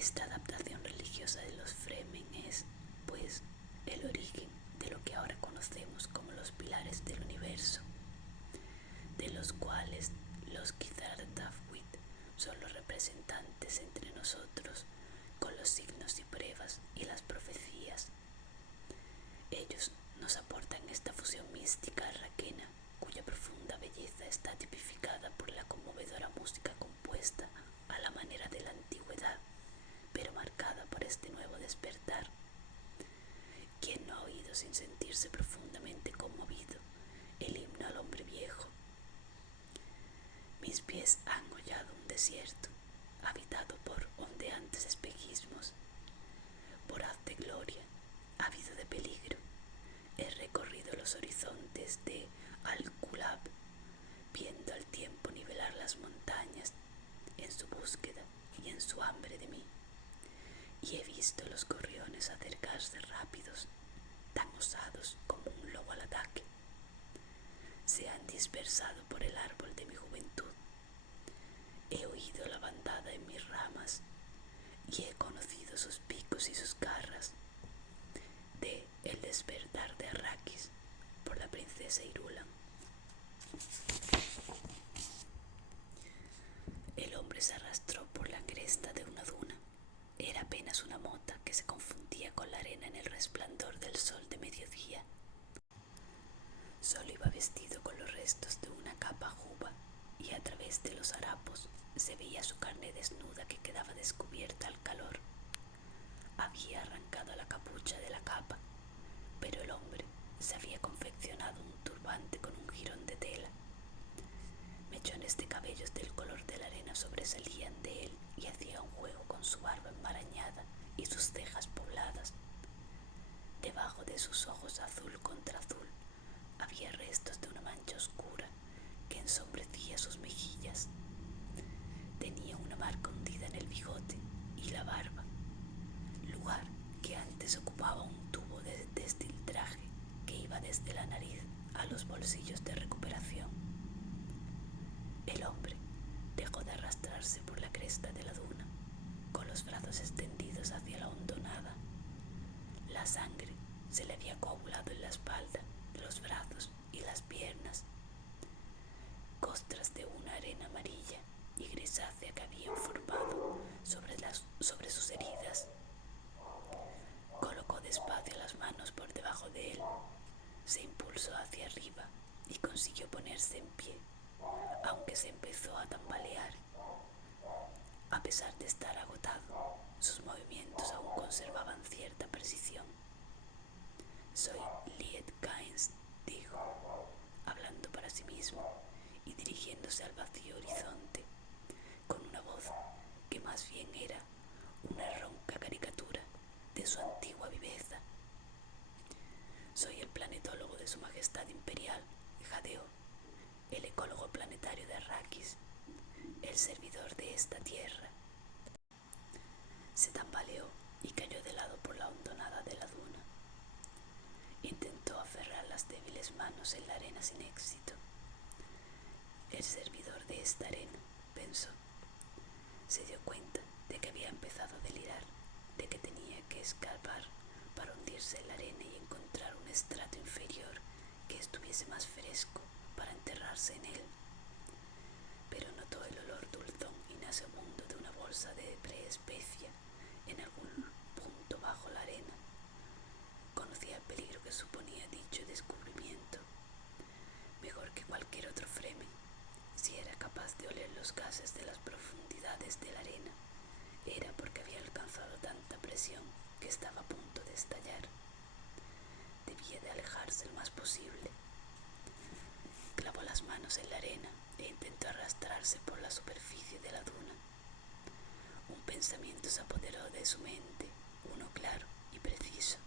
Esta adaptación religiosa de los Fremen es, pues, el origen de lo que ahora conocemos como los pilares del universo, de los cuales los Qizartafwit son los representantes entre nosotros, con los signos y pruebas y las profecías. Ellos nos aportan esta fusión mística arraquena, cuya profunda belleza está tipificada por la conmovedora música compuesta a la manera de la antigüedad, pero marcada por este nuevo despertar. ¿Quién no ha oído sin sentirse profundamente conmovido el himno al hombre viejo? Mis pies han hollado un desierto, habitado por ondeantes espejismos. Voraz de gloria, ávido de peligro, he recorrido los horizontes de Al-Kulab, viendo al tiempo nivelar las montañas en su búsqueda y en su hambre de mí. Y he visto los gorriones acercarse rápidos, tan osados como un lobo al ataque. Se han dispersado por el árbol de mi juventud. He oído la bandada en mis ramas y he conocido sus picos y sus garras. De El despertar de Arrakis, por la princesa Irulan. El hombre se arrastró por la cresta de una duna. Era apenas una mota que se confundía con la arena en el resplandor del sol de mediodía. Solo iba vestido con los restos de una capa juba, y a través de los harapos se veía su carne desnuda que quedaba descubierta al calor. Había arrancado la capucha de la capa, pero el hombre se había confeccionado un turbante con un jirón de tela. Mechones de cabellos del color de la arena sobresalían de él y hacía un juego con su barba enmarañada y sus cejas pobladas. Debajo de sus ojos azul contra azul había restos de una mancha oscura que ensombrecía sus mejillas. Tenía una marca hundida en el bigote y la barba, lugar que antes ocupaba un tubo de destiltraje que iba desde la nariz a los bolsillos de recuperación. El hombre dejó de arrastrarse por la cresta de la duna, con los brazos extendidos hacia la hondonada. La sangre se le había coagulado en la espalda, los brazos y las piernas. Costras de una arena amarilla y grisácea que habían formado sobre sus heridas. Colocó despacio las manos por debajo de él, se impulsó hacia arriba y consiguió ponerse en pie, aunque se empezó a tambalear. A pesar de estar agotado, sus movimientos aún conservaban cierta precisión. Soy Liet Kynes, dijo, hablando para sí mismo y dirigiéndose al vacío horizonte, con una voz que más bien era una ronca caricatura de su antigua viveza. Soy el planetólogo de Su Majestad Imperial, Jadeo, el ecólogo planetario de Arrakis, el servidor de esta tierra. Se tambaleó y cayó de lado por la hondonada de la duna. Intentó aferrar las débiles manos en la arena sin éxito. El servidor de esta arena, pensó. Se dio cuenta de que había empezado a delirar, de que tenía que escarbar para hundirse en la arena y encontrar un estrato inferior que estuviese más fresco para enterrarse en él. Pero notó el olor dulzón y nauseabundo de una bolsa de preespecia en algún punto bajo la arena. Conocía el peligro que suponía dicho descubrimiento. Mejor que cualquier otro Fremen, si era capaz de oler los gases de las profundidades de la arena, era porque había alcanzado tanta presión que estaba a punto de estallar. Debía de alejarse lo más posible. Clavó las manos en la arena e intentó arrastrarse por la superficie de la duna. Un pensamiento se apoderó de su mente, uno claro y preciso.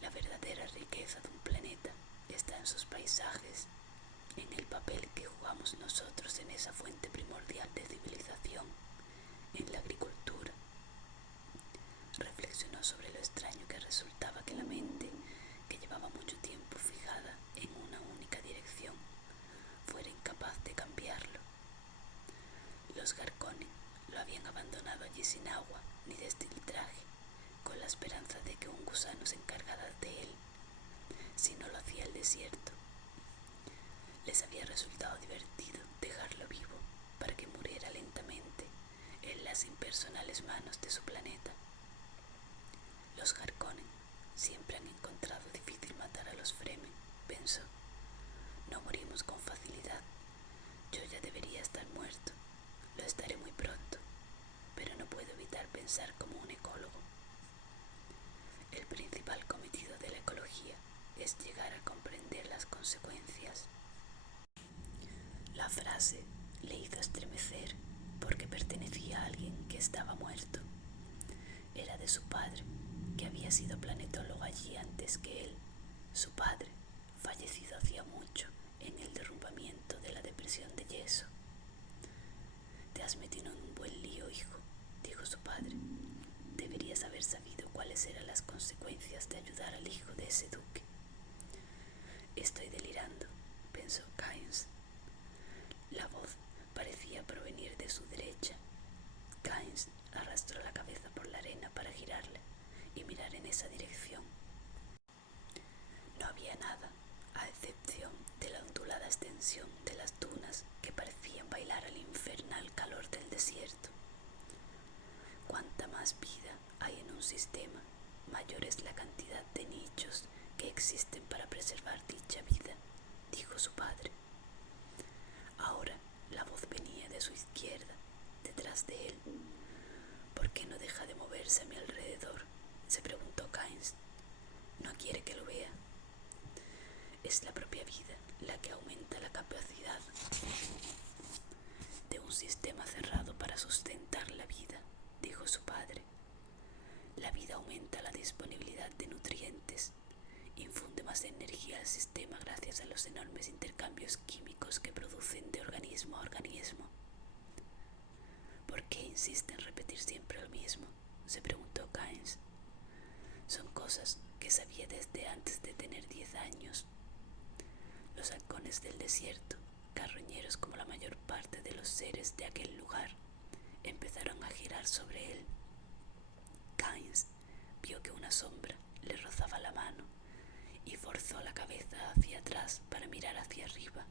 La verdadera riqueza de un planeta está en sus paisajes, en el papel que jugamos nosotros en esa fuente primordial de civilización, en la agricultura. Reflexionó sobre lo extraño que resultaba que la mente, que llevaba mucho tiempo fijada en una única dirección, fuera incapaz de cambiarlo. Los Garcones lo habían abandonado allí y sin agua ni destiltraje, con la esperanza de que un gusano se encargara de él, si no lo hacía el desierto. Les había resultado divertido dejarlo vivo para que muriera lentamente en las impersonales manos de su planeta. Los Harkonnen siempre han encontrado difícil matar a los Fremen, pensó. No morimos con facilidad. Yo ya debería estar muerto. Lo estaré muy pronto, pero no puedo evitar pensar como un ecólogo. El principal cometido de la ecología es llegar a comprender las consecuencias. La frase le hizo estremecer porque pertenecía a alguien que estaba muerto. Era de su padre, que había sido planetólogo allí antes que él. Su padre, fallecido hacía mucho en el derrumbamiento de la depresión de yeso. Te has metido en un buen lío, hijo, dijo su padre. Deberías haber sabido cuáles eran las consecuencias de ayudar al hijo de ese duque. Estoy delirando, pensó Kynes. La voz parecía provenir de su derecha. Kynes arrastró la cabeza por la arena para girarla y mirar en esa dirección. No había nada, a excepción de la ondulada extensión de las dunas que parecían bailar al infernal calor del desierto. Cuanta más vida hay en un sistema, mayor es la cantidad de nichos que existen para preservar dicha vida, dijo su padre. Ahora la voz venía de su izquierda, detrás de él. ¿Por qué no deja de moverse a mi alrededor?, se preguntó Kynes. No quiere que lo vea. Es la propia vida la que aumenta la capacidad de un sistema cerrado para sustentar la vida, dijo su padre. La vida aumenta la disponibilidad de nutrientes, infunde más energía al sistema gracias a los enormes intercambios químicos que producen de organismo a organismo. ¿Por qué insiste en repetir siempre lo mismo?, se preguntó Kynes. Son cosas que sabía desde antes de tener 10 años. Los halcones del desierto, carroñeros como la mayor parte de los seres de aquel lugar, empezaron a girar sobre él. Kynes vio que una sombra le rozaba la mano y forzó la cabeza hacia atrás para mirar hacia arriba.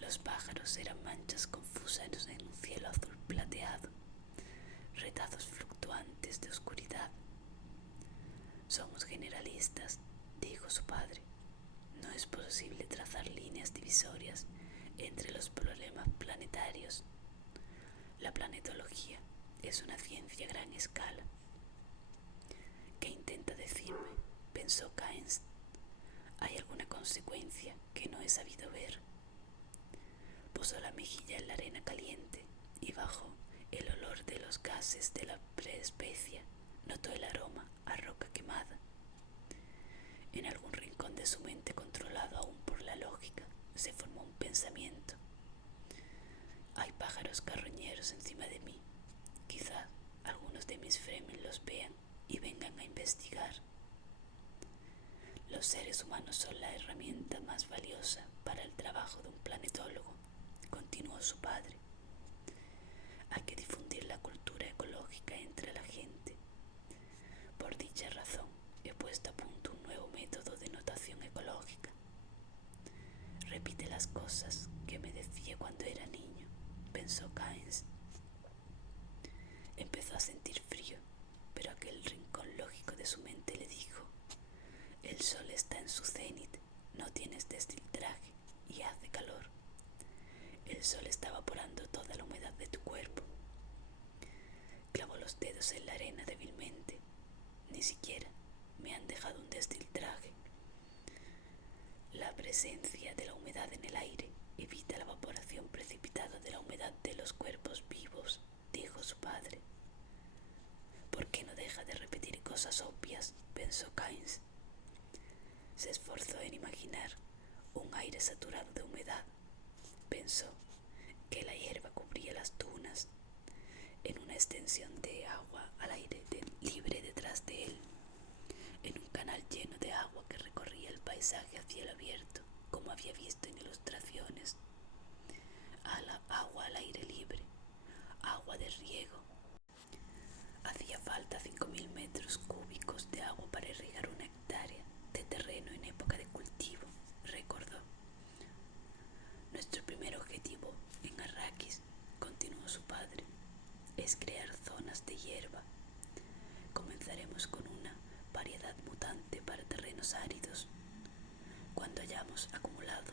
Los pájaros eran manchas confusas en un cielo azul plateado, retazos fluctuantes de oscuridad. Somos generalistas, dijo su padre. No es posible trazar líneas divisorias entre los problemas planetarios. La planetología es una ciencia a gran escala. ¿Qué intenta decirme?, pensó Kynes. ¿Hay alguna consecuencia que no he sabido ver? Posó la mejilla en la arena caliente y bajo el olor de los gases de la preespecia notó el aroma a roca quemada. En algún rincón de su mente, controlado aún por la lógica, se formó un pensamiento. Hay pájaros carroñeros encima de mí. Quizá algunos de mis Fremen los vean y vengan a investigar. Los seres humanos son la herramienta más valiosa para el trabajo de un planetólogo, continuó su padre. Hay que difundir la cultura ecológica entre la gente. Por dicha razón, he puesto a punto un nuevo método de notación ecológica. Repite las cosas que me decía cuando era niño, pensó Kynes. Empezó a sentir frío, pero aquel rincón lógico de su mente le dijo: el sol está en su cenit, no tienes destiltraje y hace calor. El sol está evaporando toda la humedad de tu cuerpo. Clavó los dedos en la arena débilmente. Ni siquiera me han dejado un destiltraje. La presencia de la humedad en el aire evita la evaporación precipitada de la humedad de los cuerpos vivos, dijo su padre. ¿Por qué no deja de repetir cosas obvias?, pensó Kynes. Se esforzó en imaginar un aire saturado de humedad. Pensó que la hierba cubría las dunas, en una extensión de agua al aire libre detrás de él, en un canal lleno de agua que recorría el paisaje a cielo abierto, como había visto en ilustraciones. Agua al aire libre, agua de riego, cúbicos de agua para irrigar una hectárea de terreno en época de cultivo, recordó. Nuestro primer objetivo en Arrakis, continuó su padre, es crear zonas de hierba. Comenzaremos con una variedad mutante para terrenos áridos. Cuando hayamos acumulado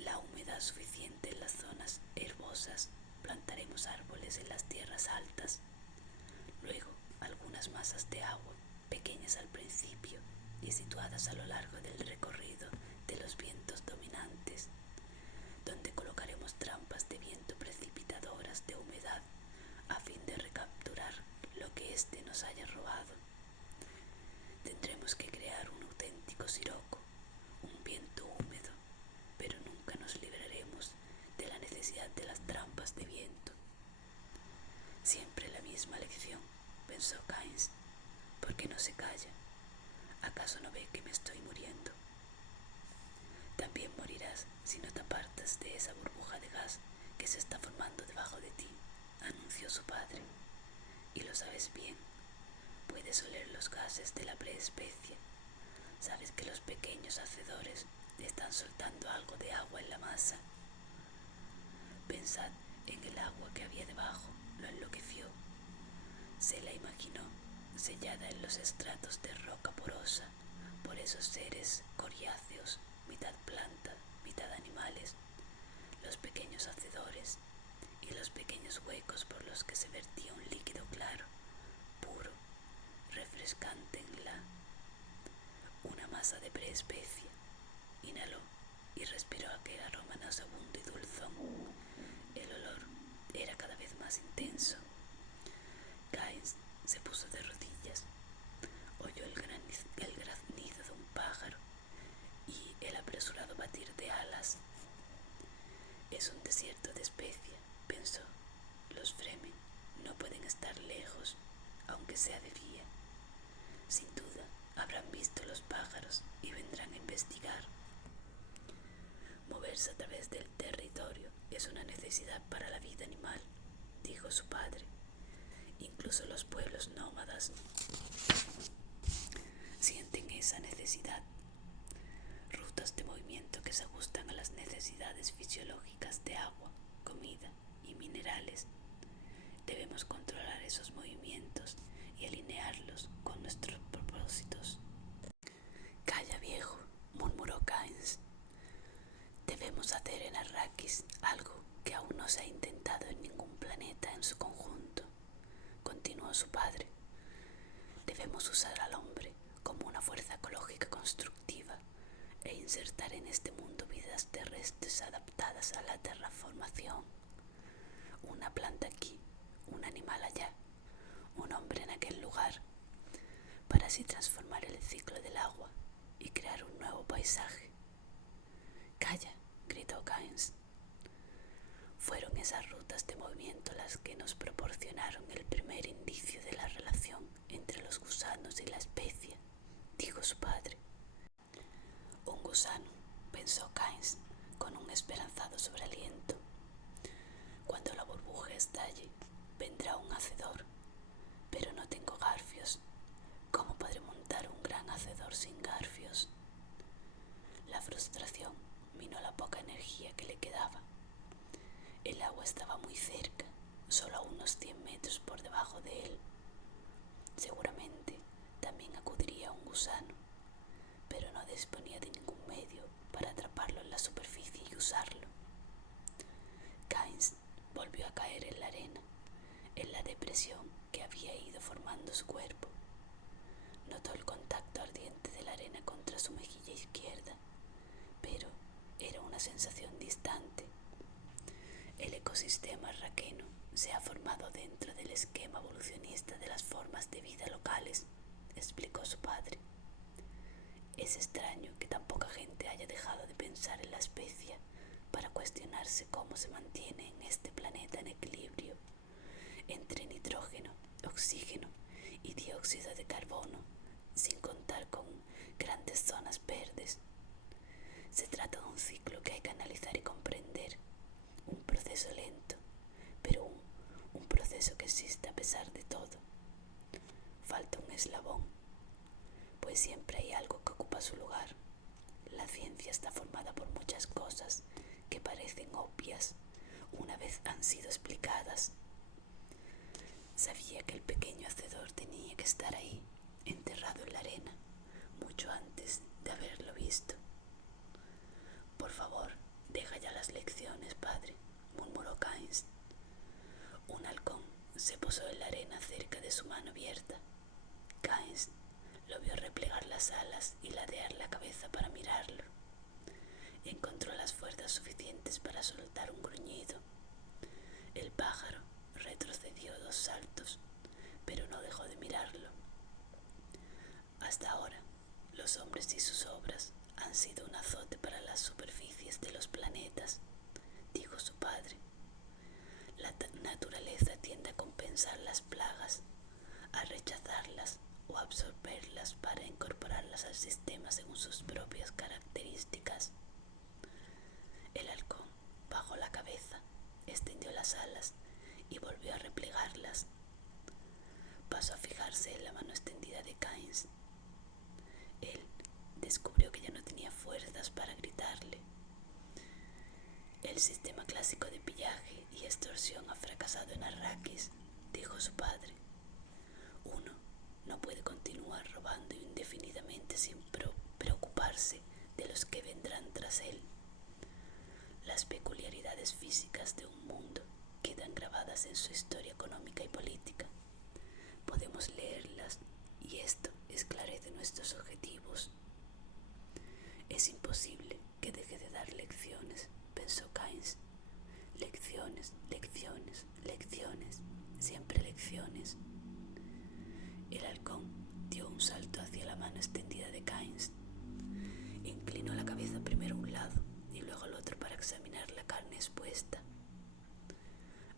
la humedad suficiente en las zonas herbosas, plantaremos árboles en las tierras altas. Luego, algunas masas de agua, pequeñas al principio y situadas a lo largo del recorrido de los vientos dominantes, donde colocaremos trampas de viento precipitadoras de humedad a fin de recapturar lo que éste nos haya robado. Tendremos que crear un auténtico siroco, un viento húmedo, pero nunca nos libraremos de la necesidad de las trampas de viento. Siempre la misma lección, pensó Kynes. ¿Por qué no se calla? ¿Acaso no ve que me estoy muriendo? También morirás si no te apartas de esa burbuja de gas que se está formando debajo de ti, anunció su padre. Y lo sabes bien. Puedes oler los gases de la preespecia. Sabes que los pequeños hacedores están soltando algo de agua en la masa. Pensad en el agua que había debajo, lo enloqueció. Se la imaginó sellada en los estratos de roca porosa por esos seres coriáceos, mitad planta, mitad animales, los pequeños hacedores y los pequeños huecos por los que se vertía un líquido claro, puro, refrescante en una masa de preespecia. Inhaló y respiró aquel aroma nauseabundo y dulzón. El olor era cada vez más intenso. Kynes se puso de rodillas, oyó el graznido de un pájaro y el apresurado batir de alas. Es un desierto de especia, pensó. Los Fremen no pueden estar lejos, aunque sea de día. Sin duda, habrán visto los pájaros y vendrán a investigar. Moverse a través del territorio es una necesidad para la vida animal, dijo su padre. Incluso los pueblos nómadas sienten esa necesidad. Rutas de movimiento que se ajustan a las necesidades fisiológicas de agua, comida y minerales. Debemos controlar esos movimientos y alinearlos con nuestros propósitos. Calla, viejo, murmuró Kynes. Debemos hacer en Arrakis algo que aún no se ha intentado en ningún planeta en su conjunto, continuó su padre. Debemos usar al hombre como una fuerza ecológica constructiva e insertar en este mundo vidas terrestres adaptadas a la terraformación. Una planta aquí, un animal allá, un hombre en aquel lugar, para así transformar el ciclo del agua y crear un nuevo paisaje. «Calla», gritó Kynes. Fueron esas rutas de movimiento las que nos proporcionaron el primer indicio de la relación entre los gusanos y la especia, dijo su padre. Un gusano, pensó Kynes con un esperanzado sobrealiento. Cuando la burbuja estalle, vendrá un hacedor, pero no tengo garfios. ¿Cómo podré montar un gran hacedor sin garfios? La frustración minó la poca energía que le quedaba. El agua estaba muy cerca, solo a unos 100 metros por debajo de él. Seguramente también acudiría un gusano, pero no disponía de ningún medio para atraparlo en la superficie y usarlo. Kynes volvió a caer en la arena, en la depresión que había ido formando su cuerpo. Notó el contacto ardiente de la arena contra su mejilla izquierda, pero era una sensación distante. El ecosistema arraqueno se ha formado dentro del esquema evolucionista de las formas de vida locales, explicó su padre. Es extraño que tan poca gente haya dejado de pensar en la especia para cuestionarse cómo se mantiene en este planeta en equilibrio entre nitrógeno, oxígeno y dióxido de carbono, sin contar con grandes zonas verdes. Se trata de un ciclo que hay que analizar y comprender, un proceso lento, pero un proceso que existe a pesar de todo. Falta un eslabón, pues siempre hay algo que ocupa su lugar. La ciencia está formada por muchas cosas que parecen obvias una vez han sido explicadas. Sabía que el pequeño hacedor tenía que estar ahí, enterrado en la arena, mucho antes de haberlo visto. «Por favor, deja ya las lecciones, padre», murmuró Kynes. Un halcón se posó en la arena cerca de su mano abierta. Kynes lo vio replegar las alas y ladear la cabeza para mirarlo. Encontró las fuerzas suficientes para soltar un gruñido. El pájaro retrocedió 2 saltos, pero no dejó de mirarlo. Hasta ahora, los hombres y sus obras han sido un azote para las superficies de los planetas, dijo su padre. La naturaleza tiende a compensar las plagas, a rechazarlas o a absorberlas para incorporarlas al sistema según sus propias características. El halcón bajó la cabeza, extendió las alas y volvió a replegarlas. Pasó a fijarse en la mano extendida de Kynes. Él descubrió que ya no tenía fuerzas para gritarle. «El sistema clásico de pillaje y extorsión ha fracasado en Arrakis», dijo su padre. «Uno no puede continuar robando indefinidamente sin preocuparse de los que vendrán tras él. Las peculiaridades físicas de un mundo quedan grabadas en su historia económica y política. Podemos leerlas y esto esclarece nuestros objetivos». «Es imposible que deje de dar lecciones», pensó Kynes. «Lecciones, lecciones, lecciones, siempre lecciones». El halcón dio un salto hacia la mano extendida de Kynes. Inclinó la cabeza primero a un lado y luego al otro para examinar la carne expuesta.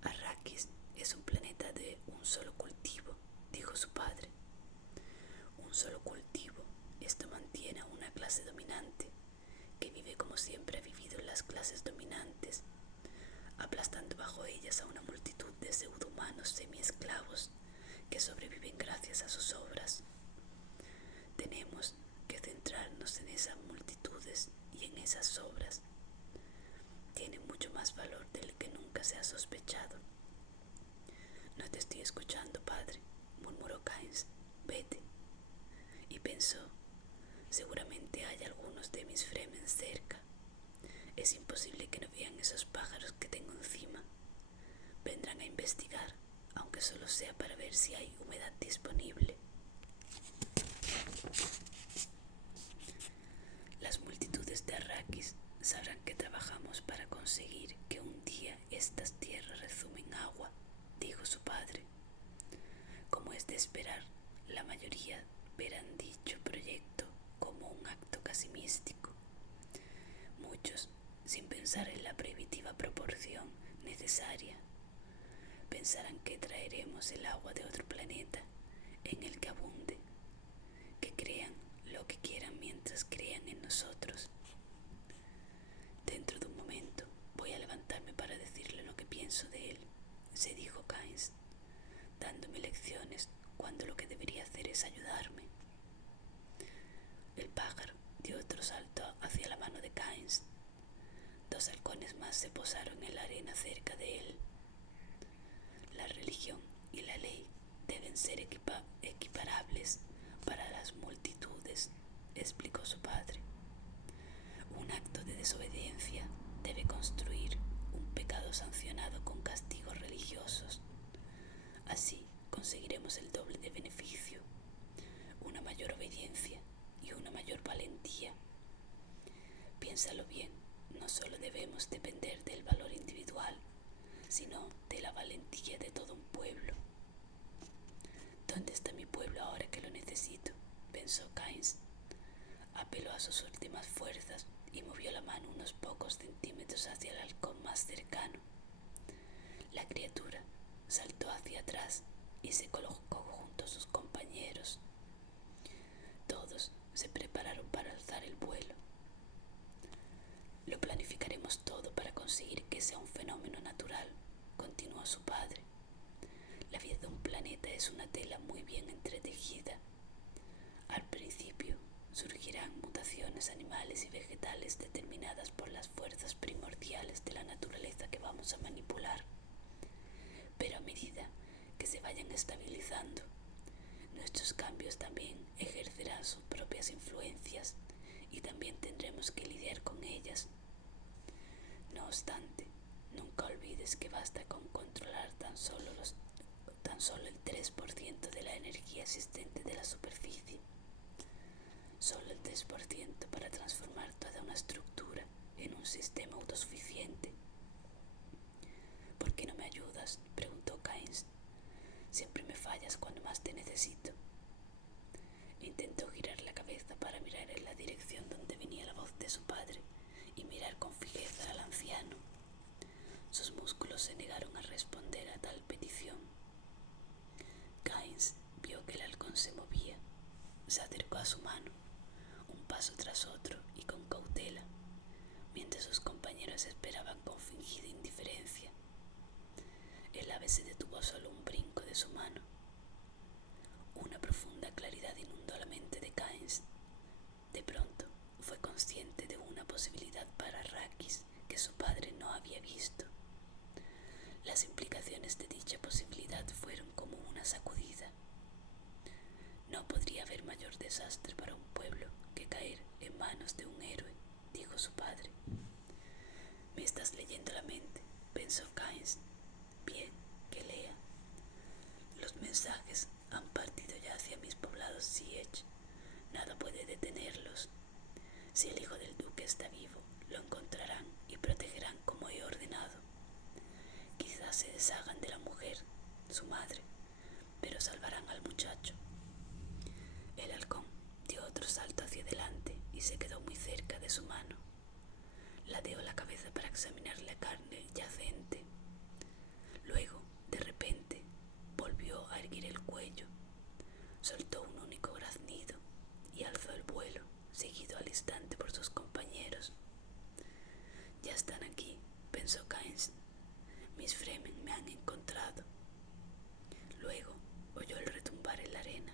«Arrakis es un planeta de un solo cultivo», dijo su padre. «Un solo cultivo. Esto mantiene a una clase dominante que vive como siempre ha vivido las clases dominantes, aplastando bajo ellas a una multitud de pseudohumanos semiesclavos que sobreviven gracias a sus obras. Tenemos que centrarnos en esas multitudes y en esas obras. Tienen mucho más valor del que nunca se ha sospechado». «No te estoy escuchando, padre», murmuró Kynes. «Vete». Y pensó: «Seguramente hay algunos de mis Fremen cerca. Es imposible que no vean esos pájaros que tengo encima. Vendrán a investigar, aunque solo sea para ver si hay humedad disponible». «Las multitudes de Arrakis sabrán que trabajamos para conseguir que un día estas tierras rezumen agua», dijo su padre. «Como es de esperar, la mayoría verán dicho proyecto como un acto casi místico. Muchos, sin pensar en la prohibitiva proporción necesaria, pensarán que traeremos el agua de otro planeta en el que abunde, que crean lo que quieran mientras crean en nosotros. Dentro de un momento voy a levantarme para decirle lo que pienso de él», se dijo Kynes, «dándome lecciones cuando lo que debería hacer es ayudarme». El pájaro dio otro salto hacia la mano de Kynes. 2 halcones más se posaron en la arena cerca de él. «La religión y la ley deben ser equiparables para las multitudes», explicó su padre. «Un acto de desobediencia debe construir un pecado sancionado con castigos religiosos. Así conseguiremos el doble de beneficio, una mayor obediencia y una mayor valentía. Piénsalo bien, no solo debemos depender del valor individual, sino de la valentía de todo un pueblo». «¿Dónde está mi pueblo ahora que lo necesito?», pensó Kynes. Apeló a sus últimas fuerzas y movió la mano unos pocos centímetros hacia el halcón más cercano. La criatura saltó hacia atrás y se colocó junto a sus compañeros. Todos se prepararon para alzar el vuelo. «Lo planificaremos todo para conseguir que sea un fenómeno natural», continuó su padre. «La vida de un planeta es una tela muy bien entretejida. Al principio surgirán mutaciones animales y vegetales determinadas por las fuerzas primordiales de la naturaleza que vamos a manipular, pero a medida que se vayan estabilizando, nuestros cambios también ejercerán sus propias influencias y también tendremos que lidiar con ellas. No obstante, nunca olvides que basta con controlar tan solo el 3% de la energía existente de la superficie. Solo el 3% para transformar toda una estructura en un sistema autosuficiente. ¿Por qué no me ayudas?, preguntó Keynes. Siempre me fallas cuando más te necesito. Intentó girar la cabeza para mirar en la dirección donde venía la voz de su padre y mirar con fijeza al anciano. Sus músculos se negaron a responder a tal petición. Keynes vio que el halcón se movía. Se acercó a su mano, un paso tras otro y con cautela, mientras sus compañeros esperaban con fingida indiferencia. El ave se detuvo a solo un brinco de su mano. Una profunda claridad inundó la mente de Keynes. De pronto fue consciente de una posibilidad para Arrakis que su padre no había visto. Las implicaciones de dicha posibilidad fueron como una sacudida. No podría haber mayor desastre para un pueblo que caer en manos de un héroe, dijo su padre. Me estás leyendo la mente, pensó Keynes. Bien, que lea. Los mensajes han partido ya hacia mis poblados Siege. Nada puede detenerlos. Si el hijo del duque está vivo, lo encontrarán y protegerán como he ordenado. Quizás se deshagan de la mujer, su madre, pero salvarán al muchacho. El halcón dio otro salto hacia adelante y se quedó muy cerca de su mano. Ladeó la cabeza para examinar la carne yacente. Luego, de repente, volvió a erguir el cuello, soltó un único graznido y alzó el vuelo, seguido al instante por sus compañeros. Ya están aquí, pensó Keynes. Mis Fremen me han encontrado. Luego oyó el retumbar en la arena.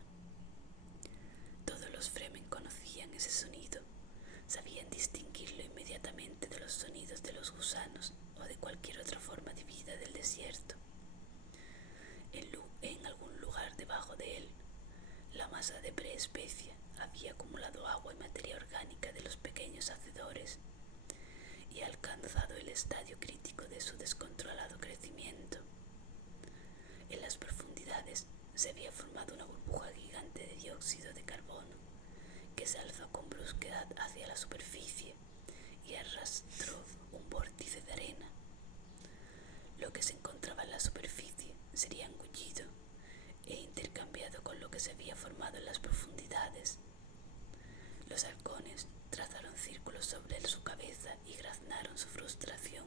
Todos los Fremen conocían ese sonido, sabían distinguirlo inmediatamente de los sonidos de los gusanos o de cualquier otra forma de vida del desierto. En algún lugar debajo de él, la masa de preespecia había acumulado agua y materia orgánica de los pequeños hacedores y alcanzado el estadio crítico de su descontrolado crecimiento. En las profundidades se había formado una burbuja gigante de dióxido de carbono que se alzó con brusquedad hacia la superficie y arrastró un vórtice de arena. Lo que se encontraba en la superficie sería engullido e intercambiado con lo que se había formado en las profundidades. Los halcones trazaron círculos sobre su cabeza y graznaron su frustración.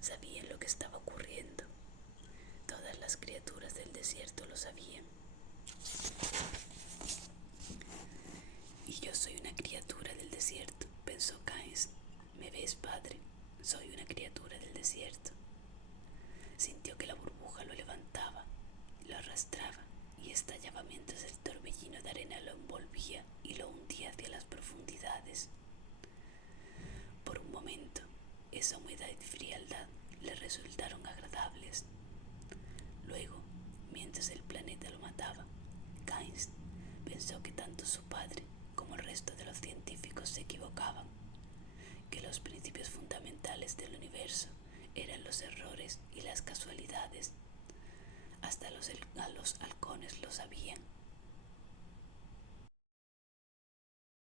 Sabían lo que estaba ocurriendo. Todas las criaturas del desierto lo sabían. Y yo soy una criatura del desierto, pensó Keynes. ¿Me ves, padre? Soy una criatura del desierto. Sintió que la burbuja lo levantaba, lo arrastraba y estallaba mientras el torbellino de arena lo envolvía y lo hundía hacia las profundidades. Por un momento, esa humedad y frialdad le resultaron agradables. Luego, mientras el planeta lo mataba, Keynes pensó que tanto su padre como el resto de los científicos se equivocaban, que los principios fundamentales del universo eran los errores y las casualidades. Hasta los halcones lo sabían,